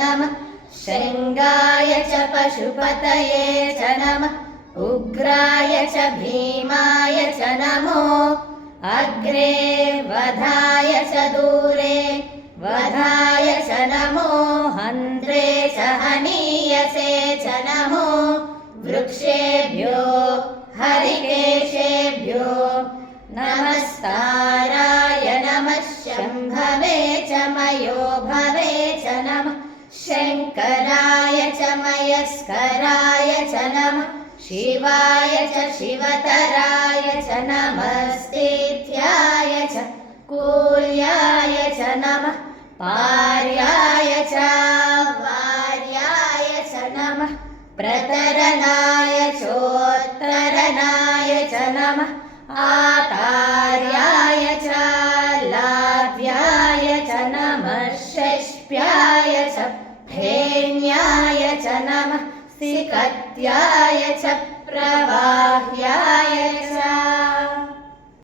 नमः शृङ्गाय च पशुपतये च नमः उग्राय च भीमाय च नमो अग्रे वधाय च दूरे वधाय च नमो हन्त्रे च हनीयसे च नमो वृक्षेभ्यो हरिकेशेभ्यो नमस्काराय नमः शम्भवे च मयोभवे च नमः शङ्कराय च मयस्कराय च नमः शिवाय च शिवतराय च नमस्तेथ्याय च कूल्याय च नमः पार्याय च वार्याय च नमः प्रतरणाय चोत्तरणाय च नमः आतार्याय च लाभ्याय च नमः षष्ठ्याय च फेन्याय च नमः सिकत्याय च प्रवाह्याय च